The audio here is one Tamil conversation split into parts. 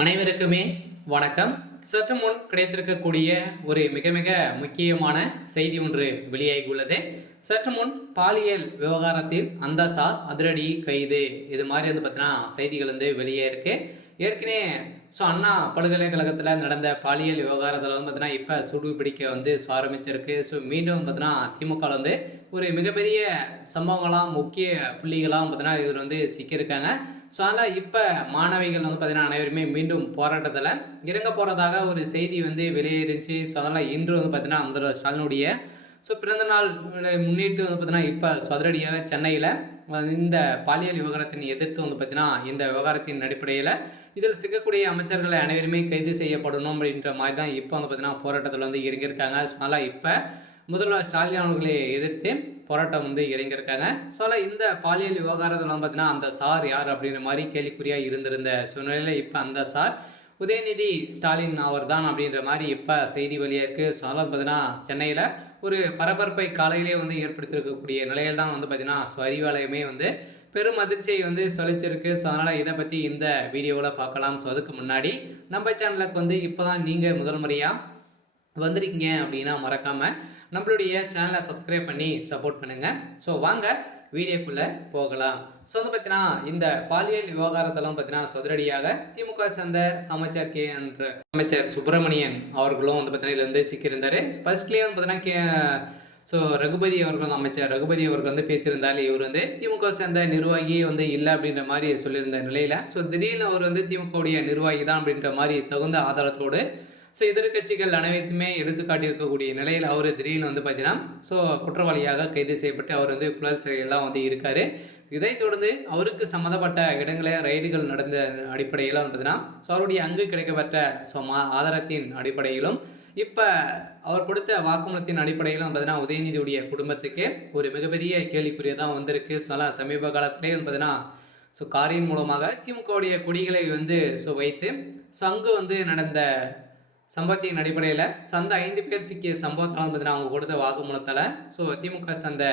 அனைவருக்குமே வணக்கம். சற்று முன் கிடைத்திருக்கக்கூடிய ஒரு மிக மிக முக்கியமான செய்தி ஒன்று வெளியாகியுள்ளது. சற்று முன் பாலியல் விவகாரத்தில் அந்த சார் அதிரடி கைது, இது மாதிரி பார்த்தீங்கன்னா செய்திகள் வெளியே இருக்கு. ஏற்கனவே அண்ணா பல்கலைக்கழகத்தில் நடந்த பாலியல் விவகாரத்தில் பார்த்தீங்கன்னா இப்போ சுடு பிடிக்க ஆரம்பிச்சிருக்கு. மீண்டும் பார்த்தீங்கன்னா திமுக ஒரு மிகப்பெரிய சம்பவங்களாம் முக்கிய புள்ளிகளாம் பார்த்தீங்கன்னா இதில் சிக்கியிருக்காங்க. அதனால் இப்போ மாணவிகள் பார்த்தீங்கன்னா அனைவருமே மீண்டும் போராட்டத்தில் இறங்க போகிறதாக ஒரு செய்தி வெளியேறிச்சு. அதனால் இன்று பார்த்தீங்கன்னா முதல்வர் ஸ்டாலினுடைய பிறந்தநாள் முன்னிட்டு பார்த்தீங்கன்னா இப்போ அதிரடியாக சென்னையில் இந்த பாலியல் விவகாரத்தின் எதிர்த்து பார்த்தீங்கன்னா இந்த விவகாரத்தின் அடிப்படையில் இதில் சிக்கக்கூடிய அமைச்சர்களை அனைவருமே கைது செய்யப்படணும் அப்படின்ற மாதிரி தான் இப்போ பார்த்தீங்கன்னா போராட்டத்தில் இறங்கியிருக்காங்க. அதனால் இப்போ முதல்வர் ஸ்டாலின் அவர்களை எதிர்த்து போராட்டம் இறங்கியிருக்காங்க. ஸோ இந்த பாலியல் விவகாரத்தில் பார்த்தீங்கன்னா அந்த சார் யார் அப்படின்ற மாதிரி கேள்விக்குறியாக இருந்திருந்த சூழ்நிலையில் இப்போ அந்த சார் உதயநிதி ஸ்டாலின் அவர் தான் அப்படின்ற மாதிரி இப்போ செய்தி வெளியாக இருக்குது. ஸோ அதனால் பார்த்தீங்கன்னா சென்னையில் ஒரு பரபரப்பை காலையிலே ஏற்படுத்தியிருக்கக்கூடிய நிலையில் தான் பார்த்தீங்கன்னா அறிவாலயமே பெரும் அதிர்ச்சியை சொல்லிச்சிருக்கு. ஸோ அதனால் இதை பற்றி இந்த வீடியோவில் பார்க்கலாம். ஸோ அதுக்கு முன்னாடி நம்ம சேனலுக்கு இப்போ தான் நீங்கள் முதல் முறையாக வந்திருக்கீங்க அப்படின்னா மறக்காமல் நம்மளுடைய சேனலை சப்ஸ்கிரைப் பண்ணி சப்போர்ட் பண்ணுங்கள். ஸோ வாங்க வீடியோக்குள்ளே போகலாம். ஸோ பார்த்தீங்கன்னா இந்த பாலியல் விவகாரத்தெல்லாம் பார்த்தீங்கன்னா அதிரடியாக திமுக சேர்ந்த அமைச்சர் சுப்பிரமணியன் அவர்களும் பார்த்தீங்கன்னா இதில் சிக்கியிருந்தார். ஃபர்ஸ்ட்லேயே பார்த்தீங்கன்னா ரகுபதி அவர்கள் அமைச்சர் ரகுபதி அவர்கள் பேசியிருந்தால் இவர் திமுக சேர்ந்த நிர்வாகியே இல்லை அப்படின்ற மாதிரி சொல்லியிருந்த நிலையில் திடீர்னு அவர் திமுகவுடைய நிர்வாகி தான் அப்படின்ற மாதிரி தகுந்த ஆதாரத்தோடு எதிர்கட்சிகள் அனைவருமே எடுத்துக்காட்டியிருக்கக்கூடிய நிலையில் அவர் திடீர்னு பார்த்தீங்கன்னா குற்றவாளியாக கைது செய்யப்பட்டு அவர் புழல் சிறையெல்லாம் இருக்கார். இதைத் தொடர்ந்து அவருக்கு சம்மந்தப்பட்ட இடங்களில் ரைடுகள் நடந்த அடிப்படையில் பார்த்தீங்கன்னா அவருடைய அங்கு கிடைக்கப்பட்ட ஆதாரத்தின் அடிப்படையிலும் இப்போ அவர் கொடுத்த வாக்குமூலத்தின் அடிப்படையிலும் பார்த்தீங்கன்னா உதயநிதியுடைய குடும்பத்துக்கு ஒரு மிகப்பெரிய கேள்விக்குறியதான் வந்திருக்கு. சமீப காலத்திலே பார்த்தீங்கன்னா காரின் மூலமாக திமுகவுடைய கொடிகளை வைத்து அங்கு நடந்த சம்பவத்தின் அடிப்படையில் அந்த 5 பேர் சிக்கிய சம்பவத்தால் பார்த்தீங்கன்னா அவங்க கொடுத்த வாக்குமூலத்தால் திமுக சந்த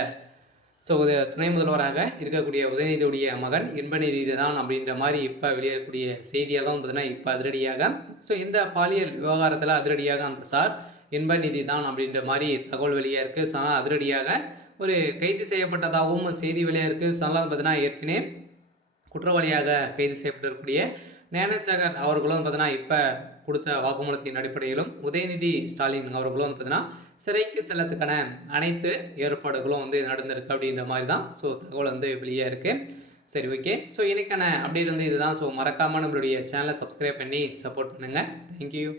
துணை முதல்வராக இருக்கக்கூடிய உதயநிதியுடைய மகன் இன்பநிதி தான் அப்படின்ற மாதிரி இப்போ வெளியேறக்கூடிய செய்தியாக தான் பார்த்தீங்கன்னா இப்போ அதிரடியாக இந்த பாலியல் விவகாரத்தில் அதிரடியாக அந்த சார் இன்பநிதி தான் அப்படின்ற மாதிரி தகவல் வெளியாக இருக்குது. ஆனால் அதிரடியாக ஒரு கைது செய்யப்பட்டதாகவும் செய்தி வெளியாக இருக்குது. அதனால் பார்த்தீங்கன்னா ஏற்கனவே குற்றவாளியாக கைது செய்யப்பட்டிருக்கக்கூடிய ஞானசேகர் அவர்களும் பார்த்தீங்கன்னா இப்போ கொடுத்த வாக்குமூலத்தின் அடிப்படையிலும் உதயநிதி ஸ்டாலின் அவர்களும் பார்த்தீங்கன்னா சிறைக்கு செல்லத்துக்கான அனைத்து ஏற்பாடுகளும் நடந்திருக்கு அப்படின்ற மாதிரி தான் தகவல் வெளியே இருக்குது. சரி, ஓகே. இன்றைக்கான அப்டேட் இதுதான். மறக்காமல் நம்மளுடைய சேனலை சப்ஸ்கிரைப் பண்ணி சப்போர்ட் பண்ணுங்கள். தேங்க்யூ.